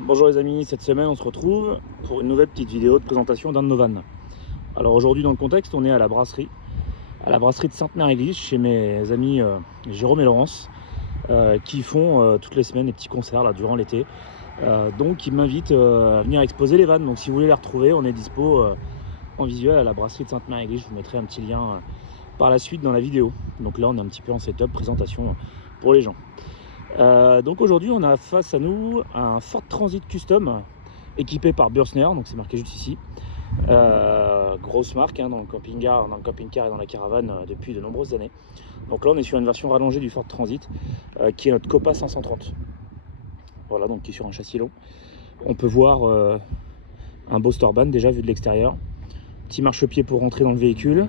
Bonjour les amis, cette semaine on se retrouve pour une nouvelle petite vidéo de présentation d'un de nos vannes. Alors aujourd'hui dans le contexte, on est à la brasserie de Sainte-Mère-Église chez mes amis Jérôme et Laurence qui font toutes les semaines des petits concerts là, durant l'été. Donc ils m'invitent à venir exposer les vannes. Donc si vous voulez les retrouver, on est dispo en visuel à la brasserie de Sainte-Mère-Église. Je vous mettrai un petit lien par la suite dans la vidéo. Donc là on est un petit peu en setup, présentation pour les gens. Donc aujourd'hui on a face à nous un Ford Transit Custom équipé par Bürstner, donc c'est marqué juste ici. Grosse marque dans le camping-car et dans la caravane depuis de nombreuses années. Donc là on est sur une version rallongée du Ford Transit qui est notre Copa 530. Voilà, donc qui est sur un châssis long. On peut voir un beau Storban déjà vu de l'extérieur. Petit marchepied pour rentrer dans le véhicule.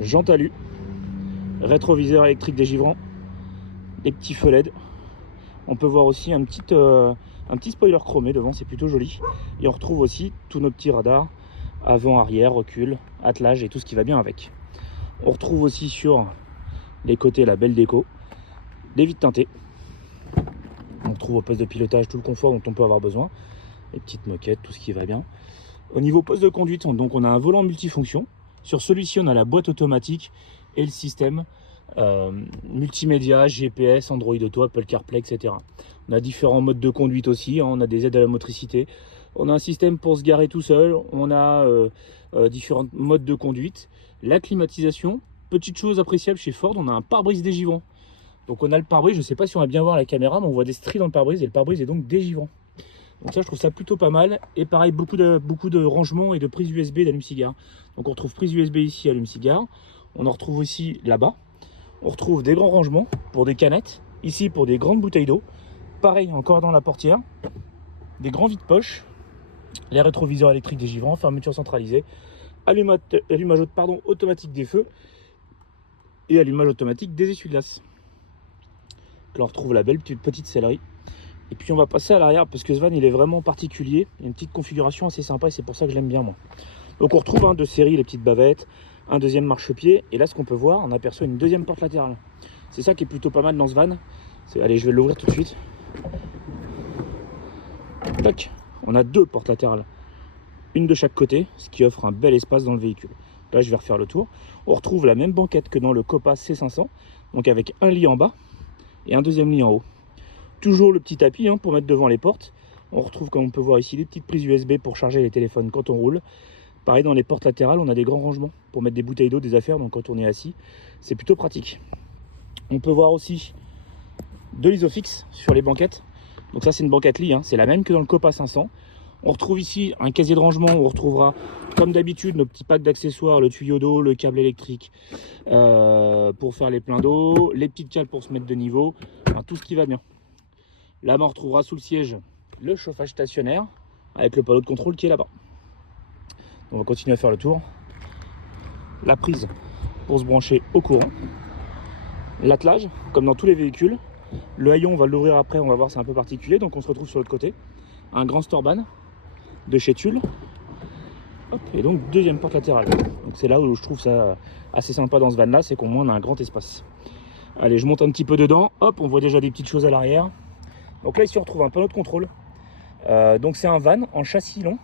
Jante alu. Rétroviseur électrique dégivrant. Des petits feux LED. On peut voir aussi un petit spoiler chromé devant, c'est plutôt joli. Et on retrouve aussi tous nos petits radars, avant, arrière, recul, attelage et tout ce qui va bien avec. On retrouve aussi sur les côtés la belle déco, des vitres teintées. On retrouve au poste de pilotage tout le confort dont on peut avoir besoin. Les petites moquettes, tout ce qui va bien. Au niveau poste de conduite, donc on a un volant multifonction. Sur celui-ci, on a la boîte automatique et le système multimédia, GPS, Android Auto, Apple CarPlay, etc. On a différents modes de conduite aussi, on a des aides à la motricité, on a un système pour se garer tout seul, on a différents modes de conduite, la climatisation. Petite chose appréciable chez Ford, on a un pare-brise dégivrant. Donc on a le pare-brise, je ne sais pas si on va bien voir la caméra, mais on voit des stries dans le pare-brise et le pare-brise est donc dégivrant. Donc ça je trouve ça plutôt pas mal. Et pareil, beaucoup de rangements et de prises USB d'allume-cigare. Donc on retrouve prise USB ici, allume-cigare. On en retrouve aussi là-bas. On retrouve des grands rangements pour des canettes. Ici pour des grandes bouteilles d'eau. Pareil encore dans la portière. Des grands vides-poches. Les rétroviseurs électriques dégivrants, fermeture centralisée. Allumage automatique des feux. Et allumage automatique des essuie-glaces. Là on retrouve la belle petite sellerie. Et puis on va passer à l'arrière parce que ce van il est vraiment particulier. Il y a une petite configuration assez sympa et c'est pour ça que je l'aime bien moi. Donc on retrouve de série les petites bavettes, un deuxième marchepied. Et là ce qu'on peut voir, on aperçoit une deuxième porte latérale. C'est ça qui est plutôt pas mal dans ce van. Allez, je vais l'ouvrir tout de suite. Tac, on a deux portes latérales. Une de chaque côté, ce qui offre un bel espace dans le véhicule. Là je vais refaire le tour. On retrouve la même banquette que dans le Copa C500. Donc avec un lit en bas et un deuxième lit en haut. Toujours le petit tapis pour mettre devant les portes. On retrouve, comme on peut voir ici, des petites prises USB pour charger les téléphones quand on roule. Pareil, dans les portes latérales, on a des grands rangements pour mettre des bouteilles d'eau, des affaires. Donc quand on est assis, c'est plutôt pratique. On peut voir aussi de l'isofix sur les banquettes. Donc ça, c'est une banquette lit, c'est la même que dans le Copa 500. On retrouve ici un casier de rangement où on retrouvera, comme d'habitude, nos petits packs d'accessoires, le tuyau d'eau, le câble électrique pour faire les pleins d'eau, les petites cales pour se mettre de niveau, tout ce qui va bien. Là, on retrouvera sous le siège le chauffage stationnaire avec le panneau de contrôle qui est là-bas. On va continuer à faire le tour. La prise pour se brancher au courant. L'attelage, comme dans tous les véhicules. Le haillon, on va l'ouvrir après, on va voir, c'est un peu particulier. Donc on se retrouve sur l'autre côté. Un grand Storban de chez Tulle. Hop, et donc deuxième porte latérale. Donc c'est là où je trouve ça assez sympa dans ce van là, c'est qu'au moins on a un grand espace. Allez, je monte un petit peu dedans. Hop, on voit déjà des petites choses à l'arrière. Donc là ici on retrouve un panneau de contrôle. Donc c'est un van en châssis long.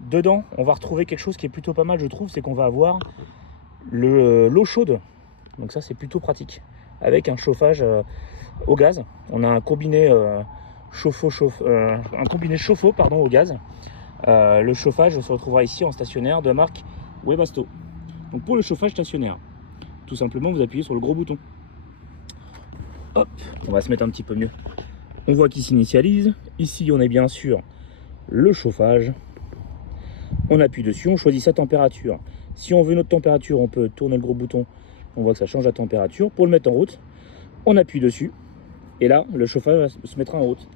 Dedans on va retrouver quelque chose qui est plutôt pas mal je trouve, c'est qu'on va avoir l'eau chaude. Donc ça c'est plutôt pratique. Avec un chauffage au gaz. On a un combiné chauffe-eau au gaz. Le chauffage se retrouvera ici en stationnaire de marque Webasto. Donc pour le chauffage stationnaire, tout simplement vous appuyez sur le gros bouton. Hop, on va se mettre un petit peu mieux. On voit qu'il s'initialise. Ici, on est bien sûr le chauffage. On appuie dessus, on choisit sa température. Si on veut notre température, on peut tourner le gros bouton. On voit que ça change la température. Pour le mettre en route, on appuie dessus. Et là, le chauffage se mettra en route.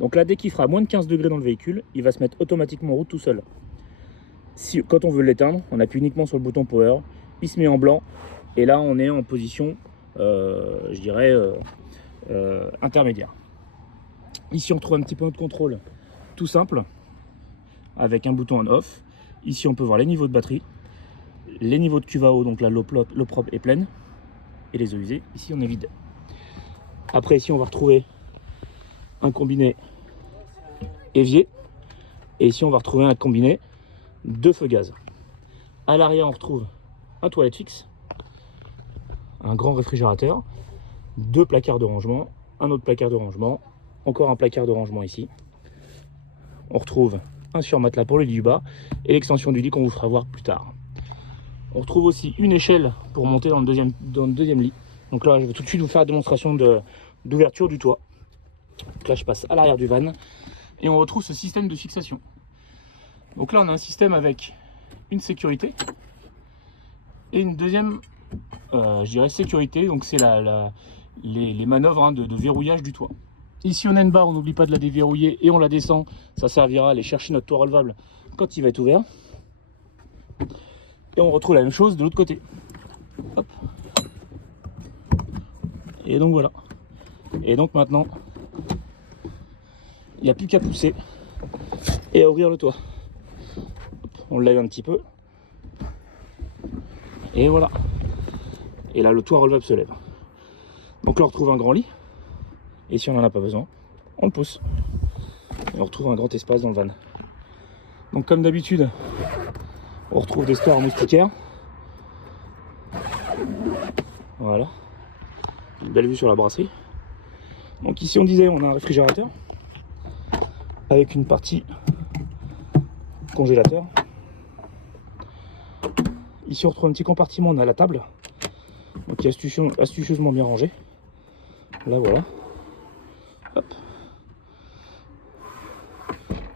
Donc là, dès qu'il fera moins de 15 degrés dans le véhicule, il va se mettre automatiquement en route tout seul. Quand on veut l'éteindre, on appuie uniquement sur le bouton Power. Il se met en blanc. Et là, on est en position, je dirais, intermédiaire. Ici on trouve un petit peu de contrôle tout simple avec un bouton on off. Ici on peut voir les niveaux de batterie, les niveaux de cuve à eau, donc là l'eau propre est pleine et les eaux usées ici on est vide. Après ici on va retrouver un combiné évier. Et ici, on va retrouver un combiné 2 feux gaz. À l'arrière, on retrouve un toilette fixe, un grand réfrigérateur, 2 placards de rangement, un autre placard de rangement, encore un placard de rangement ici. On retrouve un surmatelas pour le lit du bas et l'extension du lit qu'on vous fera voir plus tard. On retrouve aussi une échelle pour monter dans le deuxième lit. Donc là, je vais tout de suite vous faire la démonstration d'ouverture du toit. Donc là, je passe à l'arrière du van et on retrouve ce système de fixation. Donc là, on a un système avec une sécurité et une deuxième, je dirais, sécurité. Donc c'est les manœuvres de verrouillage du toit. Ici, on a une barre, on n'oublie pas de la déverrouiller et on la descend. Ça servira à aller chercher notre toit relevable quand il va être ouvert. Et on retrouve la même chose de l'autre côté. Hop. Et donc voilà. Et donc maintenant, il n'y a plus qu'à pousser et à ouvrir le toit. Hop. On le lève un petit peu. Et voilà. Et là, le toit relevable se lève. Donc là, on retrouve un grand lit. Et si on n'en a pas besoin, on le pousse. Et on retrouve un grand espace dans le van. Donc comme d'habitude, on retrouve des stores moustiquaires. Voilà. Une belle vue sur la brasserie. Donc ici on disait on a un réfrigérateur avec une partie congélateur. Ici on retrouve un petit compartiment, on a la table. Donc qui est astucieusement bien rangé. Là voilà. Hop.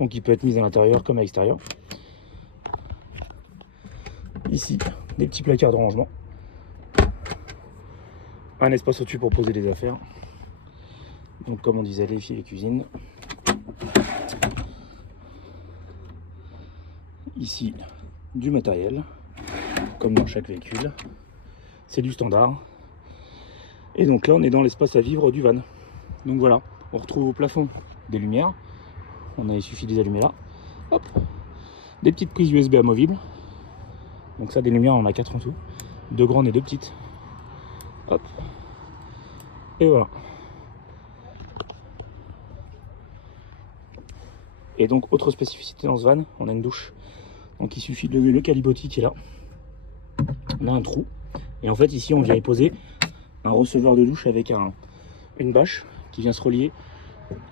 Donc il peut être mis à l'intérieur comme à l'extérieur. Ici, des petits placards de rangement. Un espace au-dessus pour poser les affaires. Donc comme on disait, les filles et cuisine. Ici, du matériel, comme dans chaque véhicule. C'est du standard. Et donc là, on est dans l'espace à vivre du van. Donc voilà, on retrouve au plafond des lumières. Il suffit de les allumer là. Hop. Des petites prises USB amovibles. Donc ça, des lumières, on en a 4 en tout. 2 grandes et 2 petites. Hop. Et voilà. Et donc, autre spécificité dans ce van, on a une douche. Donc il suffit de lever le calibotis qui est là. On a un trou. Et en fait, ici, on vient y poser un receveur de douche avec une bâche qui vient se relier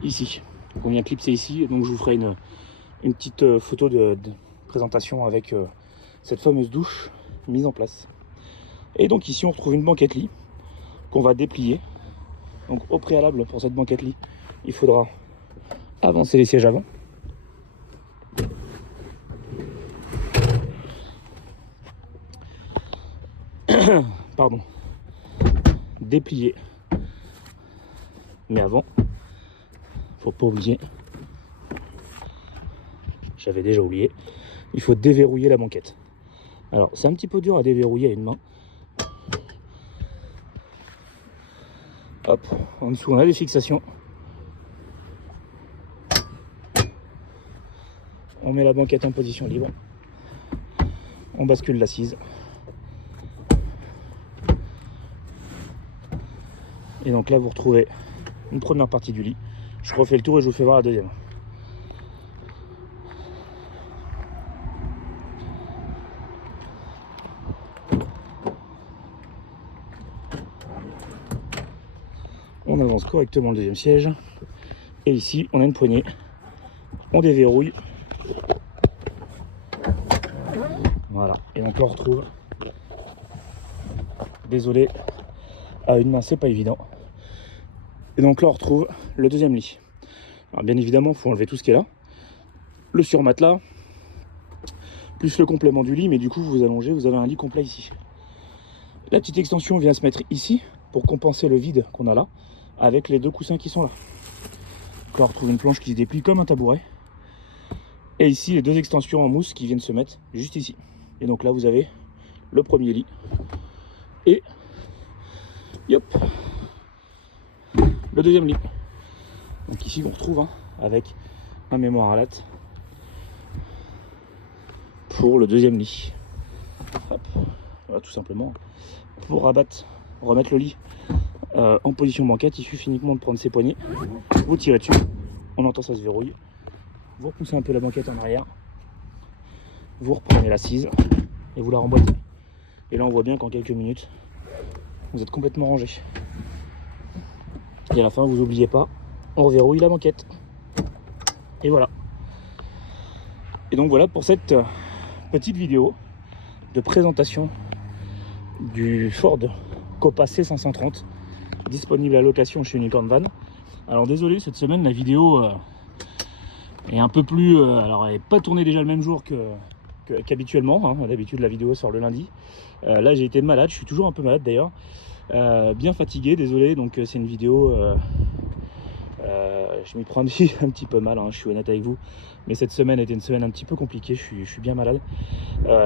ici. Donc on vient clipser ici. Et donc je vous ferai une petite photo de présentation avec cette fameuse douche mise en place. Et donc ici, on retrouve une banquette lit qu'on va déplier. Donc au préalable, pour cette banquette lit, il faudra avancer les sièges avant. Pardon. Déplier. Mais avant, faut pas oublier, j'avais déjà oublié, il faut déverrouiller la banquette. Alors c'est un petit peu dur à déverrouiller à une main. Hop, en dessous on a des fixations. On met la banquette en position libre. On bascule l'assise. Et donc là vous retrouvez une première partie du lit. Je refais le tour et je vous fais voir la deuxième. On avance correctement le deuxième siège. Et ici on a une poignée. On déverrouille. Voilà. Et donc là on retrouve. Désolé, à une main c'est pas évident. Et donc là on retrouve le deuxième lit. Alors bien évidemment il faut enlever tout ce qui est là. Le surmatelas, plus le complément du lit, mais du coup vous allongez, vous avez un lit complet ici. La petite extension vient se mettre ici pour compenser le vide qu'on a là, avec les 2 coussins qui sont là. Donc là on retrouve une planche qui se déplie comme un tabouret. Et ici les 2 extensions en mousse qui viennent se mettre juste ici. Et donc là vous avez le premier lit. Et hop, le deuxième lit. Donc ici on retrouve avec un mémoire à latte pour le deuxième lit. Hop. Voilà, tout simplement. Pour remettre le lit en position banquette, il suffit uniquement de prendre ses poignets, vous tirez dessus, on entend ça se verrouille, vous repoussez un peu la banquette en arrière, vous reprenez l'assise et vous la remboîtez. Et là on voit bien qu'en quelques minutes, vous êtes complètement rangé. Et à la fin, vous n'oubliez pas, on reverrouille la banquette. Et voilà. Et donc voilà pour cette petite vidéo de présentation du Ford Copa C530 disponible à location chez Unicorn Van. Alors désolé, cette semaine la vidéo est un peu plus... alors elle n'est pas tournée déjà le même jour qu'habituellement, hein. D'habitude la vidéo sort le lundi. Là j'ai été malade, je suis toujours un peu malade d'ailleurs. Bien fatigué, désolé, donc c'est une vidéo... je m'y prends un petit peu mal, hein, je suis honnête avec vous. Mais cette semaine était une semaine un petit peu compliquée, je suis bien malade.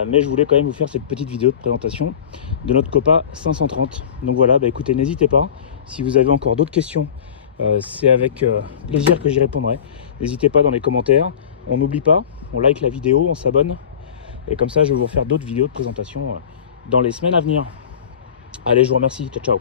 Mais je voulais quand même vous faire cette petite vidéo de présentation de notre Copa 530. Donc voilà, bah écoutez, n'hésitez pas. Si vous avez encore d'autres questions, c'est avec plaisir que j'y répondrai. N'hésitez pas dans les commentaires. On n'oublie pas, on like la vidéo, on s'abonne. Et comme ça, je vais vous refaire d'autres vidéos de présentation dans les semaines à venir. Allez, je vous remercie. Ciao, ciao.